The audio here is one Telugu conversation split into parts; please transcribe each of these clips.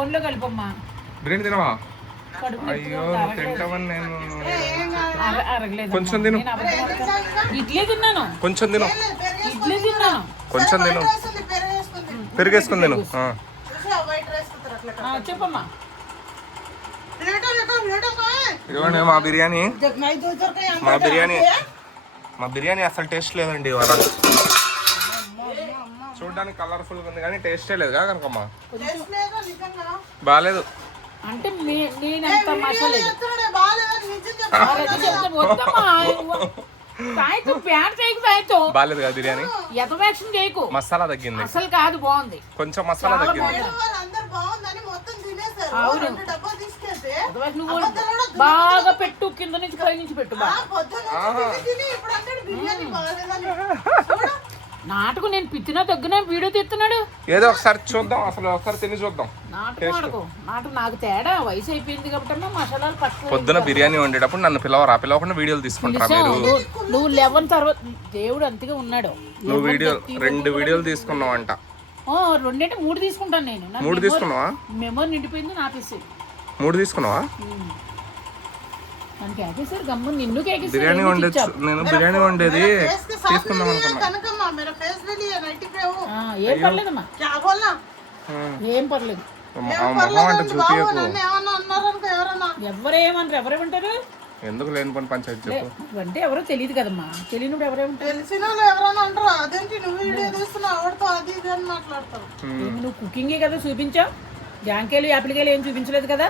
ఫోన్లో కలిపమ్మా. బిర్యానీ తినవా? అయ్యో తింటామని నేను అరగలేదు. కొంచెం తిను. ఇడ్లీ తిన్నాను. కొంచెం తిను. ఇడ్లీ తిన్నాను. కొంచెం తిను. పెరిగేసుకుని తిను. చెప్పమ్మా. ఇదిగోండి మా బిర్యానీ అసలు టేస్ట్ లేదండి ఇవాళ. చూడడానికి కలర్ఫుల్ గా ఉంది కానీ టేస్టే లేదు కదా కనకమ్మా. బాగాలేదు అంటే నేనంత మసాలా బాగాలేదు కదా బిర్యానీ. యథవేక్షం చేయకు. మసాలా తగ్గింది అసలు కాదు, బాగుంది. కొంచెం మసాలా తగ్గింది. అవును, నువ్వు బాగా పెట్టు, కింద నుంచి పై నుంచి పెట్టు. నాటుకు నేను పిచ్చినా తగ్గినా వీడియో తీస్తున్నాడు. ఏదో ఒకసారి చూద్దాం, అసలు ఒకసారి తిని చూద్దాం. నాటు నాకు తేడా వయసు అయిపోయింది కాబట్టి మసాలాలు పట్టు. పొద్దున బిర్యానీ వండేటప్పుడు నన్ను పిలవకుండా వీడియోలు తీసుకుంటారా మీరు? నువ్వు 11 తర్వాత దేవుడు అంతగా ఉన్నాడు. నువ్వు 2 వీడియోలు తీసుకున్నావు అంట. 2 అంటే 3 తీసుకుంటాను నేను. 3 తీసుకున్నావా? మెమరీ నిండిపోయింది నాపేసి. 3 తీసుకున్నావా? బిర్యానీ వండేది నేను బిర్యానీ వండేది తీసుకుందాం అనుకున్నా. ఏం పర్లేదమ్మా, ఏం పర్లేదు. ఎవరేమంటారు? ఎందుకు లేని పని పంచాయతీ చెప్పు అంటే ఎవరో తెలియదు కదమ్మా. తెలియనప్పుడు ఎవరేమంటారు? నువ్వు కుకింగే కదా చూపించావు. జాంకాయలు యాపిల్కాయలు ఏం చూపించలేదు కదా.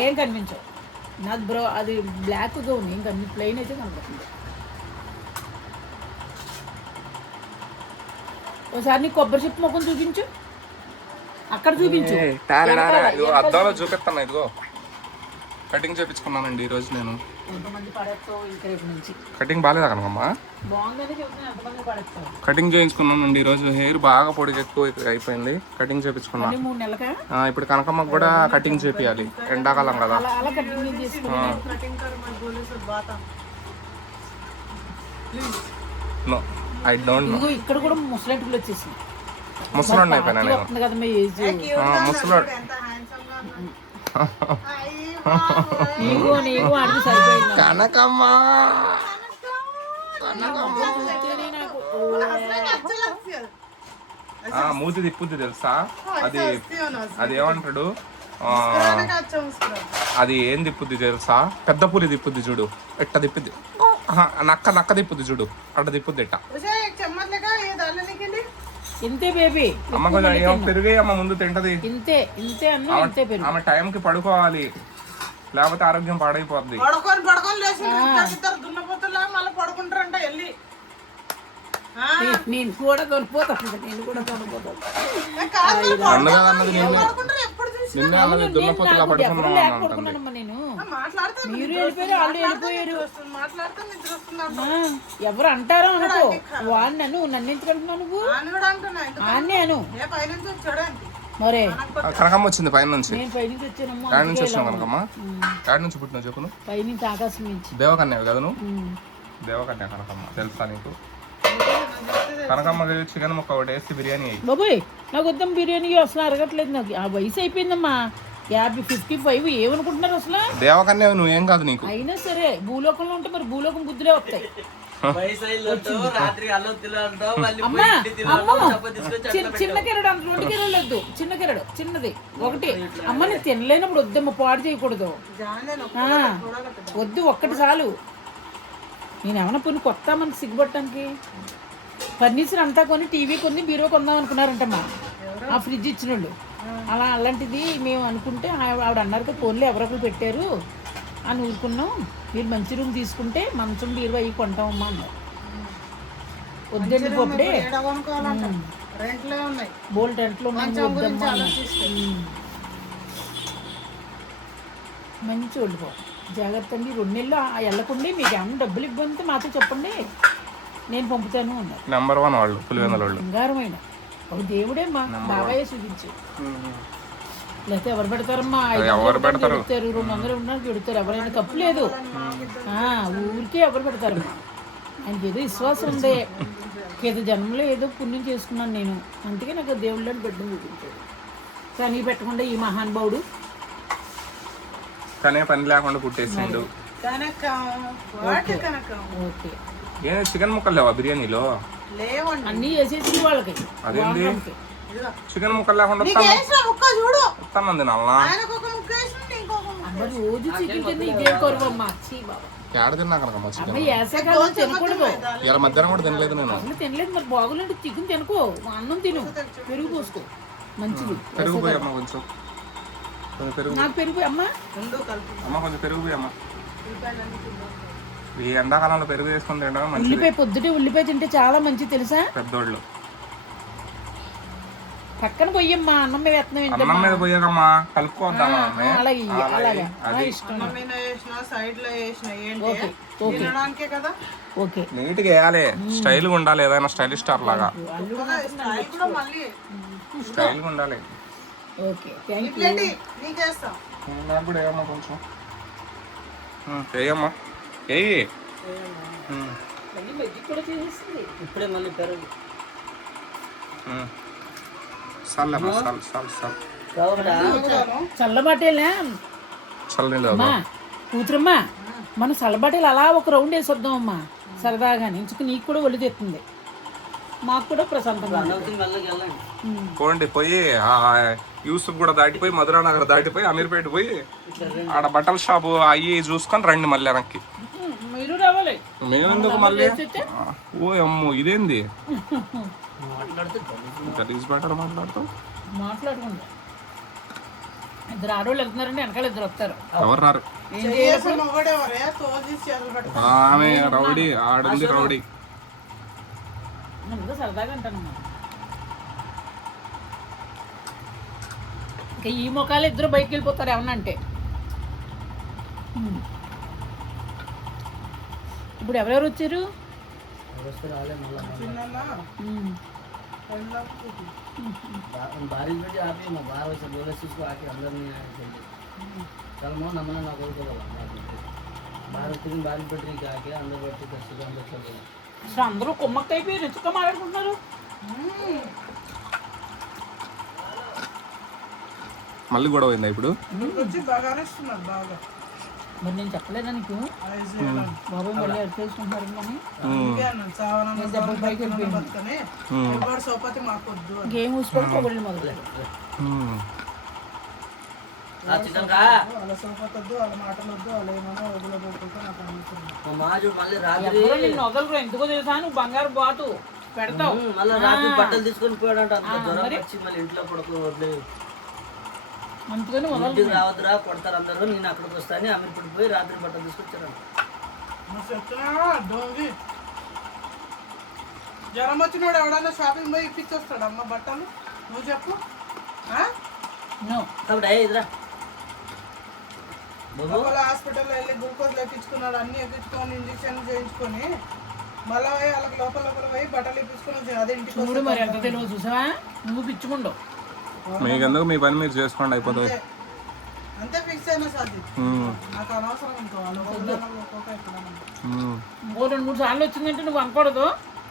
ఏం కనిపించవు నాకు బ్రో. అది బ్లాక్గా ఉంది, ఇంకా ప్లెయిన్ అయితే కనపడుతుంది. ఒకసారి నీ కొబ్బరి చెప్పు ముఖం చూపించు, అక్కడ చూపించు. అద్దంలో చూపిస్తాను. ఇదిగో కటింగ్ చేపించుకున్నానండి ఈరోజు నేను. కటింగ్ బాగాలేదా కనకమ్మా? కటింగ్ చేయించుకున్నానండి ఈరోజు. హెయిర్ బాగా పొడిగా ఎక్కువ అయిపోయింది. కటింగ్ చేయించుకున్నాను. ఇప్పుడు కనకమ్మకు కూడా కటింగ్ చేపియాలి, ఎండాకాలం కదా. No, I don't know. ఇక్కడ కూడా ముసలాంటిలు వచ్చేసింది. ముసలోడిని అయిపోయినా నేను. ముసలోడు కనకమ్మ మూతి తిప్పుద్ది తెలుసా? అది ఏమంటాడు, అది ఏం తిప్పుద్ది తెలుసా? పెద్ద పులి తిప్పుద్ది చూడు, ఎట్ట తిప్పుద్ది. నక్క తిప్పుద్ది చూడు, అట్ట తిప్పుద్ది ఎట్ట. ఇంతే బేబీ. అమ్మ కొంచెం పెరుగు అమ్మ ముందు తింటది. ఆమె టైంకి పడుకోవాలి, లేకపోతే ఆరోగ్యం పాడైపోద్ది. నేను కూడా కొనిపోతాను, నేను కూడా కొనిపోతాను. మీరు వెళ్ళిపోయారు, వాళ్ళు వెళ్ళిపోయారు. ఎవరు అంటారో అనుకో. వాడిని నన్ను ఎందుకంటున్నావు నువ్వు? అను మరే. కనకమ్మ వచ్చింది పైన నుంచి. నేను పైనుంచి వచ్చానమ్మా. కాడి నుంచి వచ్చినావు కనకమ్మ? కాడి నుంచి పుట్టినావు చెప్పు. పైనుంచి ఆకాశం నుంచి. దేవకన్యవి కదా నువ్వు? దేవకన్య కనకమ్మ తెలుసా నీకు? కనకమ్మ చికెన్ ముక్క ఒకటి వేసి బిర్యానీ అయ్యి. బాబోయ్ నాకు వద్దాం బిర్యానీ అసలు అరగట్లేదు నాకు. ఆ వయసు అయిపోయిందమ్మా, 55 ఏమనుకుంటున్నారు అసలు? దేవకన్య నువ్వేం కాదు నీకు. అయినా సరే భూలోకంలో ఉంటే మరి భూలోకం బుద్ధులే వస్తాయి. చిన్న కెరడు అంత 2 కెరడు వద్దు, చిన్న కెరడు చిన్నది ఒకటి. అమ్మ నేను తినలేనప్పుడు వద్దమ్మ, పాడు చేయకూడదు. వద్దు, ఒక్కటి చాలు. నేను ఏమన్నా కొన్ని కొత్త మనకి సిగ్గుపట్టడానికి. ఫర్నిచర్ అంతా కొని, టీవీ కొని, బీరో కొందాం అనుకున్నారంటమ్మా ఆ ఫ్రిడ్జ్ ఇచ్చిన వాళ్ళు. అలాంటిది మేము అనుకుంటే ఆవిడ అన్నారు కదా, ఫోన్లో ఎవరొకరు పెట్టారు అని ఊరుకున్నాం. మీరు మంచి రూమ్ తీసుకుంటే మంచం బీరువా అయ్యి కొంటామమ్మా అన్నారు. వద్దండి పోప్పుడే బోల్ టెంట్లో మంచి వండిపో. జాగ్రత్త అండి, 2 నెలలు వెళ్ళకండి. మీకు ఏమన్నా డబ్బులు ఇబ్బంది మాతో చెప్పండి, నేను పంపుతాను అన్నారు. నెంబర్ 1 వాళ్ళు పులివెందుల వాళ్ళు. బంగారమైన ఒక దేవుడే మా బాబాయ్ చూపించి. లేకపోతే ఎవరు పెడతారమ్మా? 500 పెడతారు, 200 ఉన్నారు పెడతారు. ఎవరైనా తప్పు లేదు, ఊరికే ఎవరు పెడతారమ్మా? ఆయనకి ఏదో విశ్వాసం ఉందే, ఏదో జన్మలో ఏదో పుణ్యం చేసుకున్నాను నేను, అందుకే నాకు దేవుళ్ళని బిడ్డను చూపించాడు. కానీ పెట్టకుండా ఈ మహానుభావుడు కానీ పని లేకుండా పుట్టేసిండు. ఓకే ఏ చికెన్ ముక్కలు లేవా బిర్యానీలో? అన్నీ వేసేసి వాళ్ళకి. అదేంటి చికెన్ ముక్కలు లేకుండా వస్తానంది నల్లా అమ్మ రోజు చికెన్ తిని ఇదే కొరవమ్మా. ఏడ తిన్నా కనుకమ్మా చికెన్. అమ్మ వేసవికాలం తినకూడదు. ఇలా మధ్యాహ్నం కూడా తినలేదు నేను. అసలు తినలేదు మరి బాగులేదు. చికెన్ తినకో, అన్నం తిను, పెరుగు పోసుకో మంచిది. పెరుగు పోయి అమ్మ కొంచెం పెరుగు. నాకు పెరుగు అమ్మ. అమ్మ కొంచెం పెరుగు పోయి అమ్మ. ఈ ఎండాకాలంలో పెరుగు వేసుకుని తినడం మంచిది. ఉల్లిపాయ పొద్దుటే ఉల్లిపాయ తింటే చాలా మంచిది తెలుసా. పెద్దోళ్ళు పక్కన పోయమ్మా, అన్నం మీద ఎత్తున్నాం ఏంటమ్మా? అన్నం మీద పోయాకమ్మా కలుపుకోద్దామా? అలాగే అలాగే ఇష్టం. ఓకే నీట్ గా వేయాలి, స్టైల్ గా ఉండాలి. ఏదైనా స్టైలిష్ స్టార్ లాగా స్టైల్ గా ఉండాలి. Okay thank you. నాకు కూడా వేయమ్మా కొంచెం. వేయమ్మా వేయి. ఇప్పుడే మళ్ళీ పెరుగు. చల్లబాటేలా అమ్మా కూతురమ్మా, మనం చల్లబాటలు అలా ఒక రౌండ్ వేసొద్దాం అమ్మా సరదాగా. ఇంచుకు నీకు కూడా ఒళ్ళు తెస్తుంది, మాకు కూడా ప్రశాంతంగా. పోండి పోయి యూసుఫ్ కూడా దాటిపోయి, మధురా నగర్ దాటిపోయి, అమీర్పేట పోయి ఆడ బట్టల షాపు అయ్యి చూసుకొని రండి మళ్ళీ వెనక్కి. మీరు రావాలి. మేమెందుకు మళ్ళీ? ఓ అమ్ము ఇదేంది గలీజ్ బట్టలు మాట్లాడుతావు? మాట్లాడుకుంటా. ఇద్దరు ఆడవాళ్ళు వెళ్తున్నారంటే వెనకాల ఇద్దరు వస్తారు. ఎవరు రారు? ఆమె రౌడీ, ఆడుంది రౌడీ. ముందు సరదాగా అంటానమ్మా. ఇంకా ఈ ముఖాలు ఇద్దరు బయటకు వెళ్ళిపోతారు ఏమన్నా అంటే. ఇప్పుడు ఎవరెవరు వచ్చారు? అసలు అందరూ కుమ్మక్క అయిపోయి రుచిగా మాట్లాడుకుంటున్నారు. మళ్ళీ గొడవ అయిందా ఇప్పుడు? మరి నేను చెప్పలేదా నీకు? బాబు మళ్ళీ అడిచేసుకుంటున్నారు కానీ గేమ్ చూసుకొని పొగళ్ళు మొదలెట్టారు. నిన్ను వదలరు ఎందుకో తెలుసా, నువ్వు బంగారు బాతు పెడతావు. బట్టలు తీసుకొని పోయాడంటే ఇంట్లో పడుకోవద్దు, అందుకని రావద్దురా కొడతారు అందరూ. నేను అక్కడికి వస్తాను అమీర్పేట పోయి రాత్రి బట్టలు తీసుకొచ్చాను. జ్వరం వచ్చినోడు ఎవడన్నా షాపింగ్ పోయి ఇప్పించొస్తాడు అమ్మ బట్టలు? నువ్వు చెప్పు. హాస్పిటల్లో వెళ్ళి గ్లూకోజ్ ఎక్కించుకున్నాడు, అన్ని ఎక్కించుకొని ఇంజక్షన్ చేయించుకొని మళ్ళీ పోయి వాళ్ళకి లోపల పోయి బట్టలు ఇప్పించుకొని వచ్చాడు. అదే ఇంటికి చూడు మరి ఎంత తెలియదు చూసావా. నువ్వు పిచ్చుకుండవు. మీకెందుకు మీ పని మీరు చేసుకోండి అయిపోతుంది. అంతే ఫిక్స్ అయినా సాధ్యం. నాకు అనవసరం ఇంకో 2-3 సార్లు వచ్చిందంటే నువ్వు అనకూడదు.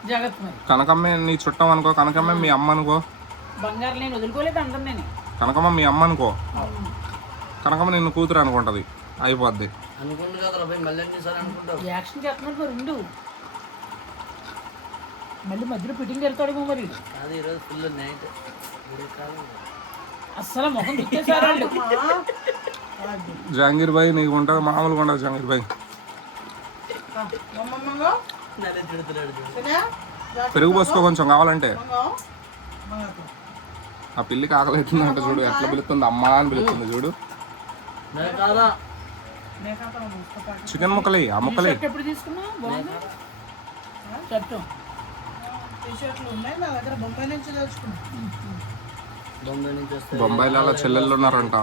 జాగ్రత్త మరి. కనకమ్మ నీ చుట్టం అనుకో, కనకమ్మ మీ అమ్మ అనుకో. బంగారు నేను వదులుకోలేదు అందరు. నేను కనకమ్మ మీ అమ్మ అనుకో, కనకమ్మ నిన్ను కూతురు అనుకుంటది, అయిపోద్ది. యాక్షన్ చేస్తున్నాడు మరి ఉండు. మళ్ళీ మధ్యలో ఫిట్టింగ్ వెళ్తాడేమో మరి. అస్సలు ముఖం తిట్టేసారు వాళ్ళు. జహాంగీర్ భాయ్ నీకు ఉంటుంది మామూలుగా ఉండదు. జహాంగీర్ భాయ్ పెరుగు పోసుకో కొంచెం కావాలంటే. ఆ పిల్లికి ఆకలి అవుతుందంటే చూడు ఎట్లా పిలుస్తుంది, అమ్మా అని పిలుస్తుంది చూడు. చికెన్ ముక్కలే, ఆ ముక్కలే. ఎప్పుడు తీసుకున్నావు? బాగుంది చట్టం. బొంబాయిలో అలా చెల్లెళ్ళు ఉన్నారంట.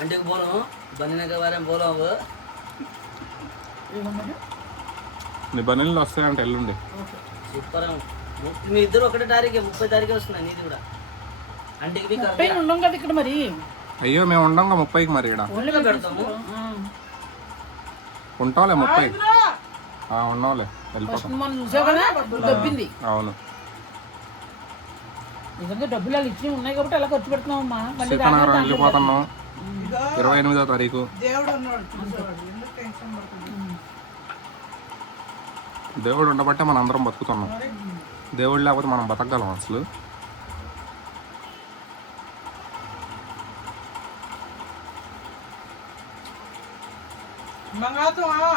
అంటే నీ బనీళ్ళు వస్తాయంట ఎల్లుండి. సూపర్. మీ ఇద్దరు ఒకటే తారీఖు 30 తారీఖు వస్తున్నాయి నీది కూడా. అంటే ఉండం కదా ఇక్కడ మరి. అయ్యో మేము ఉండం 30కి మరి ఇక్కడ పెడతాము. ఉంటాంలే 30. ఉన్నాంలే వెళ్ళిపోతాం. మనం చూసావు కదా దొబ్బింది. అవును నిజంగా డబ్బులు వాళ్ళు ఇచ్చినవి ఉన్నాయి కాబట్టి అలా ఖర్చు పెడుతున్నామమ్మా. మళ్ళీ సీతానగరం వెళ్ళిపోతున్నాం ఇదో 28వ తారీఖు. దేవుడు ఉన్నాడు చూసేవాడు, ఎందుకు టెన్షన్ పడుతుంది? దేవుడు ఉండబట్టే మనం అందరం బతుకుతున్నాం. మరి దేవుడు లేకపోతే మనం బతకగలం అసలు. మంగళవారం